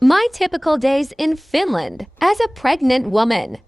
My typical days in Finland as a pregnant woman.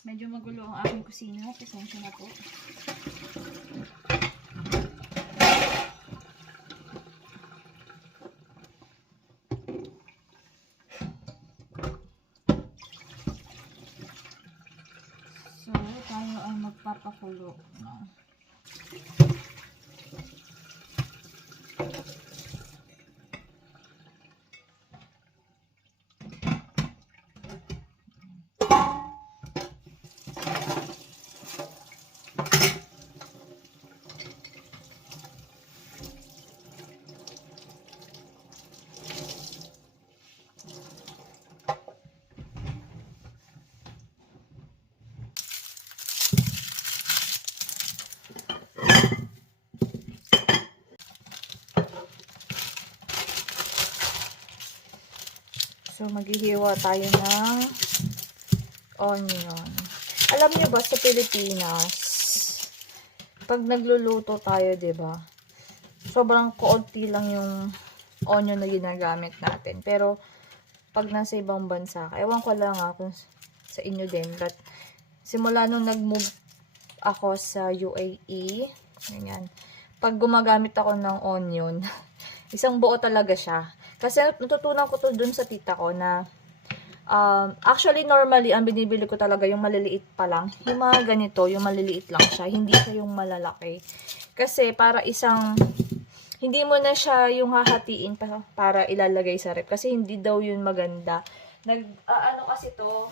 Medyo magulo ang aking kusina. Pasensya na po. So, tayo ay magpapakulo. So, maghihiwa tayo ng onion. Alam niyo ba, sa Pilipinas, pag nagluluto tayo, 'di ba? Sobrang konti lang yung onion na ginagamit natin. Pero, pag nasa ibang bansa, ewan ko lang kung sa inyo din, but simula nung nag-move ako sa UAE, ganyan, pag gumagamit ako ng onion, isang buo talaga siya. Kasi natutunan ko to dun sa tita ko na actually normally ang binibili ko talaga yung maliliit pa lang. Yung mga ganito, yung maliliit lang siya, hindi siya yung malalaki. Kasi para hindi mo na siya yung hahatiin para ilalagay sa rep. Kasi hindi daw yun maganda. Ano kasi to,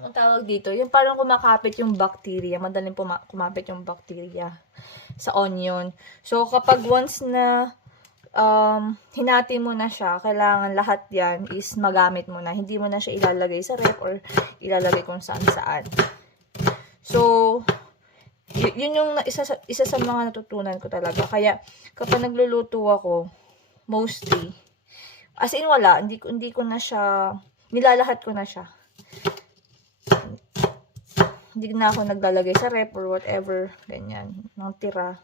anong tawag dito? Yung parang kumakapit yung bacteria. Madaling kumapit yung bacteria sa onion. So, kapag once na hinati mo na siya, kailangan lahat yan is magamit mo na. Hindi mo na siya ilalagay sa ref or ilalagay kung saan saan. So, yun yung isa sa mga natutunan ko talaga. Kaya, kapag nagluluto ako, mostly, as in wala, hindi ko na siya, nilalahat ko na siya. Hindi na ako naglalagay sa ref or whatever, ganyan, ng tira.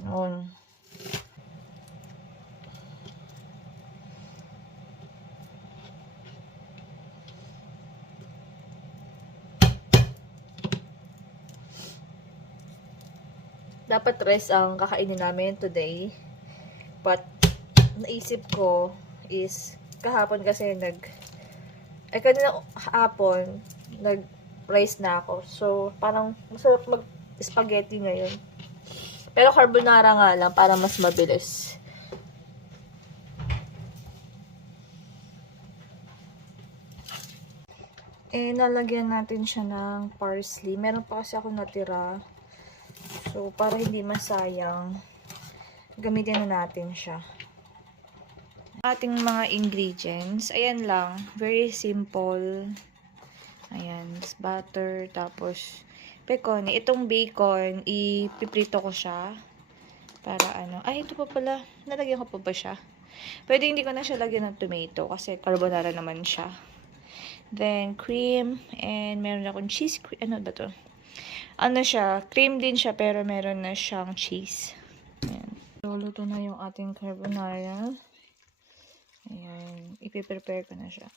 Noon. Dapat rice ang kakainin namin today. But, naisip ko is, kahapon kasi kanina hapon, nag-rice na ako. So, parang masarap mag-spaghetti ngayon. Pero carbonara nga lang para mas mabilis. Nalagyan natin siya ng parsley. Meron pa kasi ako natira. So, para hindi masayang, gamitin na natin siya. Ating mga ingredients, ayan lang, very simple. Ayan, butter, tapos pecone. Itong bacon, ipiprito ko siya. Para ano. Ay, ito pa pala. Nalagyan ko pa ba siya? Pwede hindi ko na siya lagyan ng tomato kasi carbonara naman siya. Then, cream. And meron akong cheese cream. Ano ba to? Ano siya? Cream din siya pero meron na siyang cheese. Ayan. Luluto na yung ating carbonara. Ayan. Ipiprepare ko na siya.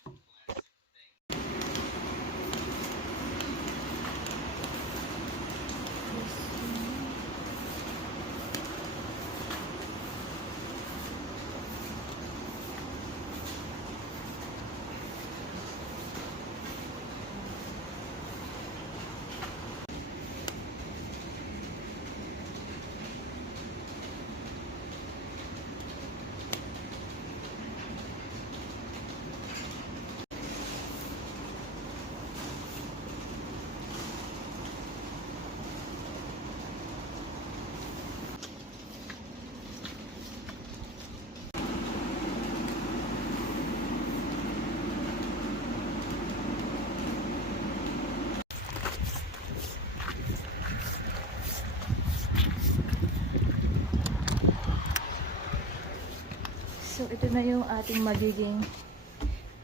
So, ito na yung ating magiging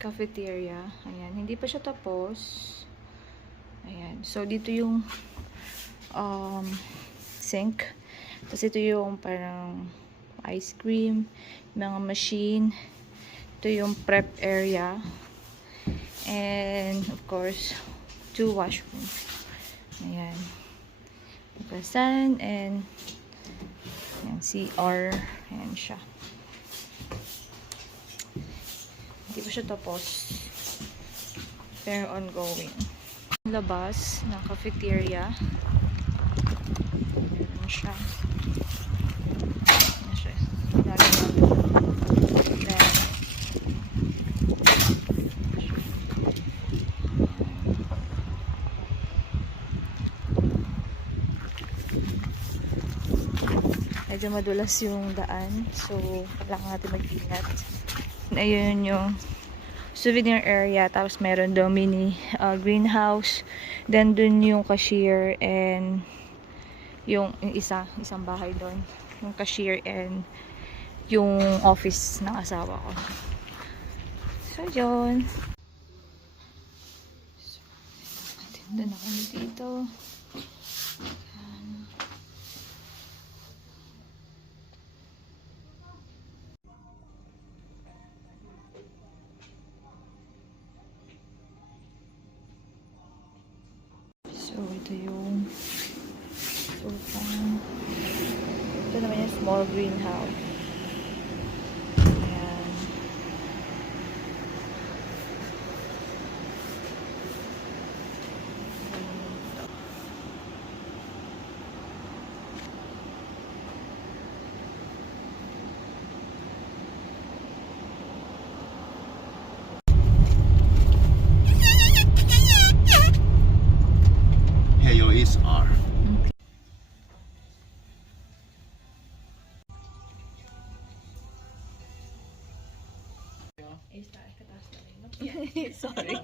cafeteria. Ayan, hindi pa siya tapos. Ayan. So, dito yung sink. Tapos, ito yung parang ice cream, mga machine. Ito yung prep area. And, of course, 2 washrooms. Ayan. Basan and ayan, CR. Ayan siya. Hindi pa siya tapos. Pero ongoing. Labas ng cafeteria. Ayan siya. Ayan siya. Then, medyo madulas yung daan. So, kailangan natin mag-ingat. Ayun yung souvenir area. Tapos meron daw mini greenhouse. Then dun yung cashier and yung isang bahay doon. Yung cashier and yung office ng asawa ko. So, yun. So, doon na kami dito. So, ito yung sofa. Ito naman yung small greenhouse. Ayan. Here your ears are. Sorry.